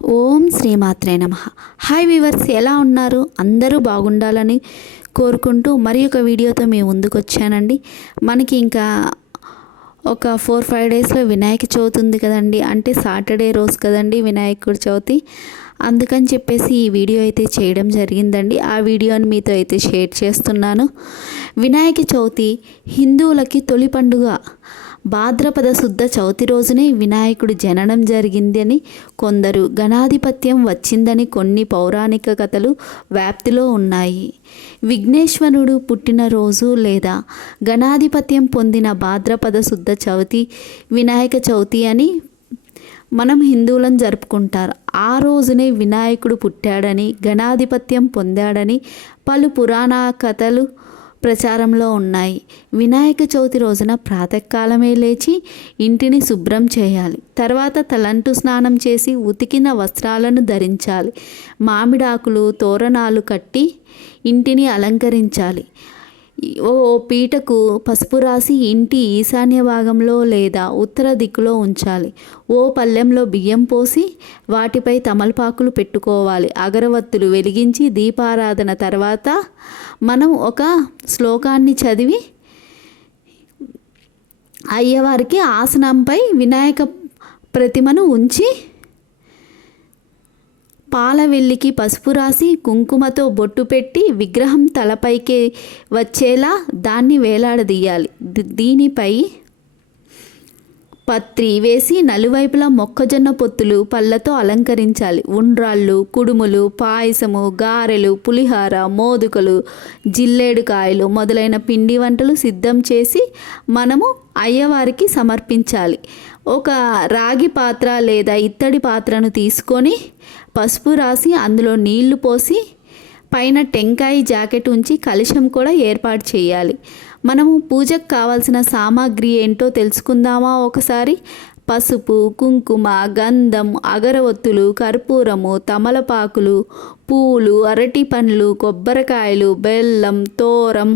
ఓం శ్రీమాత్రే నమః. Hi viewers, ఎలా ఉన్నారు? అందరూ బాగుండాలని కోరుకుంటూ మరి ఒక వీడియోతో మేము ముందుకు వచ్చానండి. మనకి ఇంకా ఒక 4-5 డేస్లో వినాయక చవితి ఉంది కదండి. అంటే సాటర్డే రోజు కదండి వినాయకుడి చవితి. అందుకని చెప్పేసి ఈ వీడియో అయితే చేయడం జరిగిందండి. ఆ వీడియోని మీతో అయితే షేర్ చేస్తున్నాను. వినాయక చవితి హిందువులకి తొలి పండుగ. భాద్రపద శుద్ధ చవితి రోజునే వినాయకుడి జననం జరిగిందని కొందరు, గణాధిపత్యం వచ్చిందని కొన్ని పౌరాణిక కథలు వ్యాప్తిలో ఉన్నాయి. విఘ్నేశ్వరుడు పుట్టినరోజు లేదా గణాధిపత్యం పొందిన భాద్రపద శుద్ధ చవితి వినాయక చవితి అని మనం హిందువులను జరుపుకుంటారు. ఆ రోజునే వినాయకుడు పుట్టాడని, గణాధిపత్యం పొందాడని పలు పురాణ కథలు ప్రచారంలో ఉన్నాయి. వినాయక చవితి రోజున ప్రాతకాలమే లేచి ఇంటిని శుభ్రం చేయాలి. తర్వాత తలంటు స్నానం చేసి ఉతికిన వస్త్రాలను ధరించాలి. మామిడాకులు, తోరణాలు కట్టి ఇంటిని అలంకరించాలి. ఓ పీటకు పసుపు రాసి ఇంటి ఈశాన్య భాగంలో లేదా ఉత్తర దిక్కులో ఉంచాలి. ఓ పళ్ళెంలో బియ్యం పోసి వాటిపై తమలపాకులు పెట్టుకోవాలి. అగరవత్తులు వెలిగించి దీపారాధన తర్వాత మనం ఒక శ్లోకాన్ని చదివి అయ్యవారికి ఆసనంపై వినాయక ప్రతిమను ఉంచి పాల వెల్లికి పసుపు రాసి కుంకుమతో బొట్టు పెట్టి విగ్రహం తలపైకి వచ్చేలా దాన్ని వేలాడదీయాలి. దీనిపై పత్రి వేసి నలువైపులా మొక్కజొన్న పొత్తులు పళ్ళతో అలంకరించాలి. ఉండ్రాళ్ళు, కుడుములు, పాయసము, గారెలు, పులిహార, మోదుకలు, జిల్లేడుకాయలు మొదలైన పిండి వంటలు సిద్ధం చేసి మనము అయ్యవారికి సమర్పించాలి. ఒక రాగి పాత్ర లేదా ఇత్తడి పాత్రను తీసుకొని పసుపు రాసి అందులో నీళ్లు పోసి పైన టెంకాయ జాకెట్ ఉంచి కలశం కూడా ఏర్పాటు చేయాలి. మనము పూజకు కావాల్సిన సామాగ్రి ఏంటో తెలుసుకుందామా ఒకసారి. పసుపు, కుంకుమ, గంధం, అగరవత్తులు, కర్పూరము, తమలపాకులు, పూలు, అరటి పండ్లు, కొబ్బరికాయలు, బెల్లం, తోరం,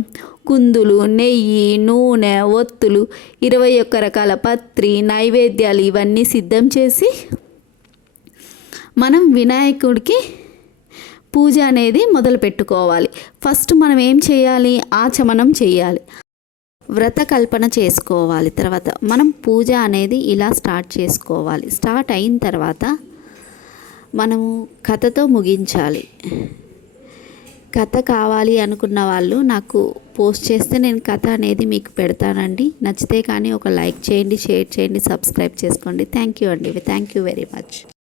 కుందులు, నెయ్యి, నూనె, ఒత్తులు, 21 రకాల పత్రి, నైవేద్యాలు ఇవన్నీ సిద్ధం చేసి మనం వినాయకుడికి పూజ అనేది మొదలు పెట్టుకోవాలి. ఫస్ట్ మనం ఏం చేయాలి? ఆచమనం చేయాలి, వ్రత కల్పన చేసుకోవాలి. తర్వాత మనం పూజ అనేది ఇలా స్టార్ట్ చేసుకోవాలి. స్టార్ట్ అయిన తర్వాత మనము కథతో ముగించాలి. కథ కావాలి అనుకున్న వాళ్ళు నాకు పోస్ట్ చేస్తే నేను కథ అనేది మీకు పెడతానండి. నచ్చితే కానీ ఒక లైక్ చేయండి, షేర్ చేయండి, సబ్స్క్రైబ్ చేసుకోండి. థ్యాంక్ యూ అండి. Thank you very much.